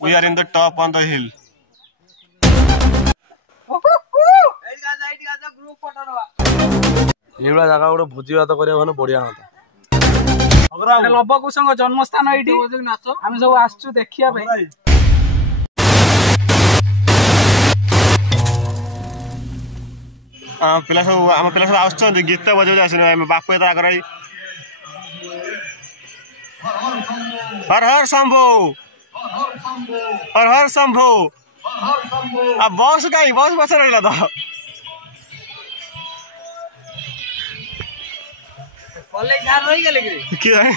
We are in the top on the hill. ଏଇଭଳିଆ ଜାଗା ଗୋଟେ ଭୋଜି ଭାତ କରିବାକୁ ହେଲେ ବଢିଆ ହୁଅନ୍ତା। ଲବ କୁଶଙ୍କ ଜନ୍ମସ୍ଥାନ ଏଇଠି ଆମେ ସବୁ ଆସିଛୁ ଦେଖିବା ପାଇଁ। ଆମ ପିଲା ସବୁ ଆସୁଛନ୍ତି ଗୀତ ବଜାଉଛି ଆସୁନି ଆମେ ବାପୁ ଏତ ଆଗରେ हर हर शंभू हर हर शंभू अब बस कहीं बस बस रहा तो पल्ले झार रही गले कि क्या है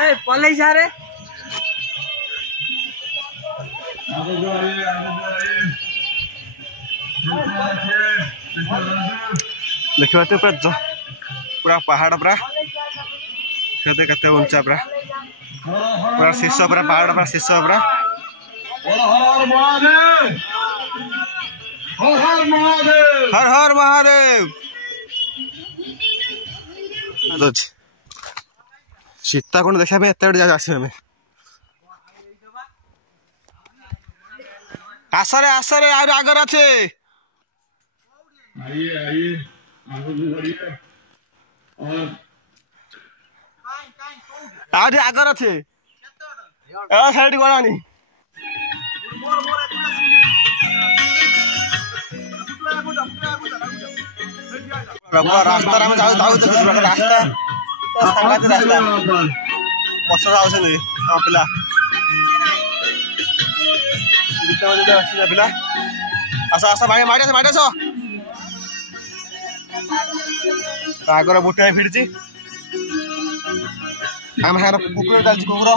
ए पल्ले झारे देखिए पूरा पहाड़ पूरा कहते कहते ऊंचा पूरा पूरा शीर्ष पूरा पहाड़ पूरा शीर्ष पूरा हर हर महादेव सीताकुंड देखा एत जगह आस आसरे आसरे आगर अच्छे आगर अच्छे साइड गलानी रास्ता रास्ता रास्ता पस पिला पिला आस आस माड़ी आस माड़ी आस आगर बुटे फिरची आम कुकुर चलती कुकुर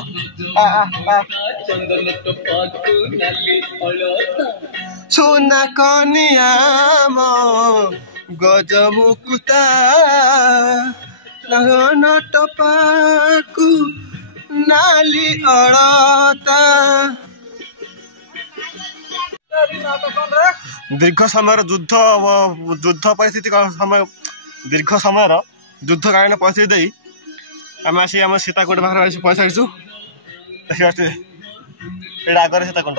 सोना कनिया गजमुकुता टपाकू नाली अड़ता दीर्घ समय युद्ध परिस्थिति समय दीर्घ समय युद्धकालीन परिस्थिति आम आसी आम सीताकुंड पाखे पहुँच सारी आगे सीताकुंड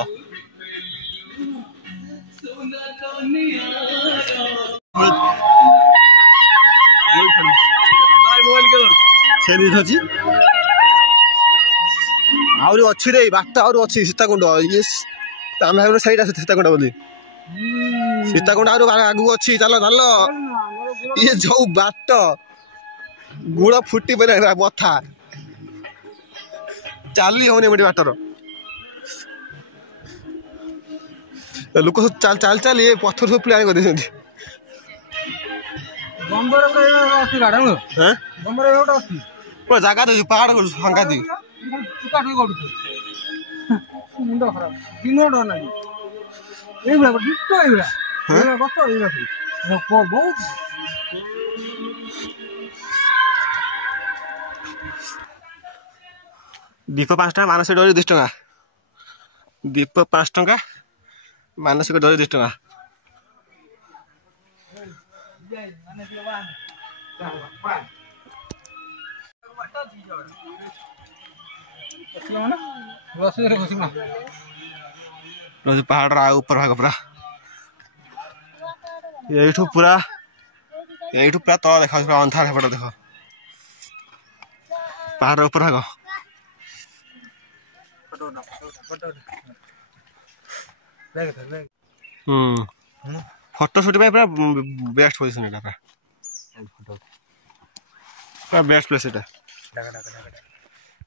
आहरी अच्छी रे बाट आहरी अच्छी सीताकुंड ये आम भाई सही सीताकुंड बोली सीताकुंड आगू अच्छी चल चल ये जो बाट गुड़ फुटी पे बथा चली हूँ बाटर लोक सब चल चल ये पत्थर सब प्लान कर जगह तो पहाड़ फांका थी दीप 5 टका मानसिक डरी 10 टका दीप 5 टका मानसिक डरी 10 टका पहाड़ ऊपर भाग पूरा यू पूरा तल देखा अंधार हेपट देख पहाड़ ऊपर भाग फोटो शूट पूरा बेस्ट पोजिशन पूरा बेस्ट प्लेस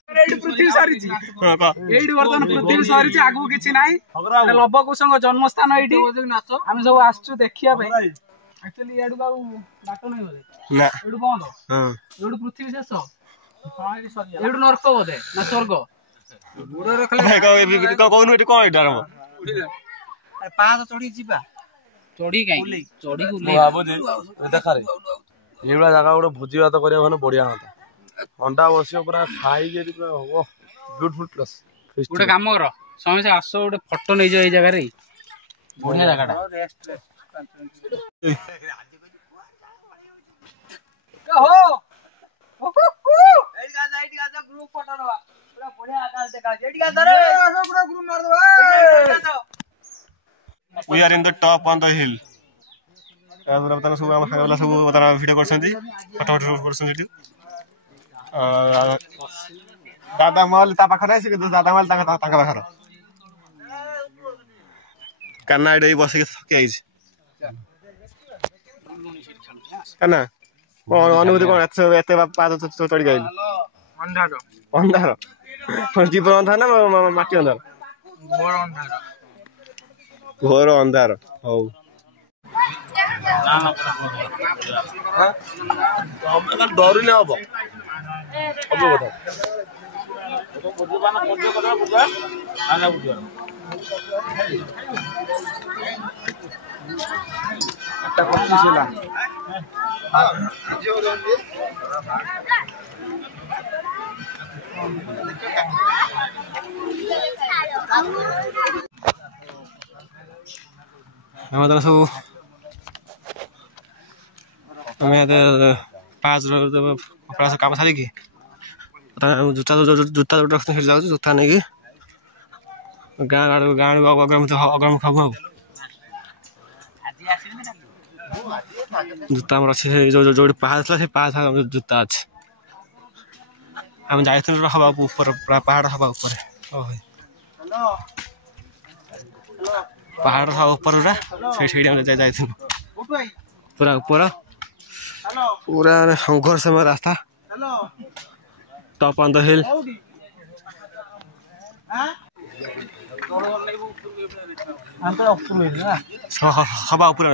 पृथ्वी सारी पृथ्वी सारी आगू किसी ना लव कुशଙ୍କ जन्मस्थान ये आम सब आसचु देखिया एक्चुअली याडू बाबू बाट नहीं बोले ना एडू बंद एडू पृथ्वी शेष एडू नरक बोधे ना स्वर्ग कौन एटी कौन एटा रम पास चढ़ी जीवा चढ़ी काई चढ़ी को देखा रे एइबला जगह गोटे भोजी भात करिया भने बढ़िया होता अंडा बसियो पूरा खाई जे पूरा हो ब्यूटीफुल प्लेस गोटे काम कर समय आस गोटे फोटो नहीं जाए जगह रे बढ़िया जगह ग्रुप फोटो पूरा बढ़िया आकाश देखा एडी का धरे पूरा ग्रुप मार दो we are in the top on the hill बता सब आम सागर सब बता वीडियो करछंती फोटो करछंती दादा मल ता पाखर आसी कि दादा मल ताका पाखर कान्ना एडे बस के थके आइछ कान्ना अनुभूति कोन एते पाद चढ़ी गइल अंधार जीवन अंधार ना माटी अंधार घोर अंधार हौ डरुले हब हम सब पाँच कपड़ा सब काम सारिकी जुत्ता जुत्ता रखते जाऊँ जुत्ता नहीं कि गाँ अग्रम खाऊ आ जुत्ता अच्छे जो पहाड़ था से पहाड़ जुत्ता अच्छे आम जा हवा ऊपर पहाड़ हवा ऊपर पहाड़ हवा ऊपर पूरा ऊपर पूरा संघर्ष में रास्ता टॉप ऑन द हिल हवा ऊपर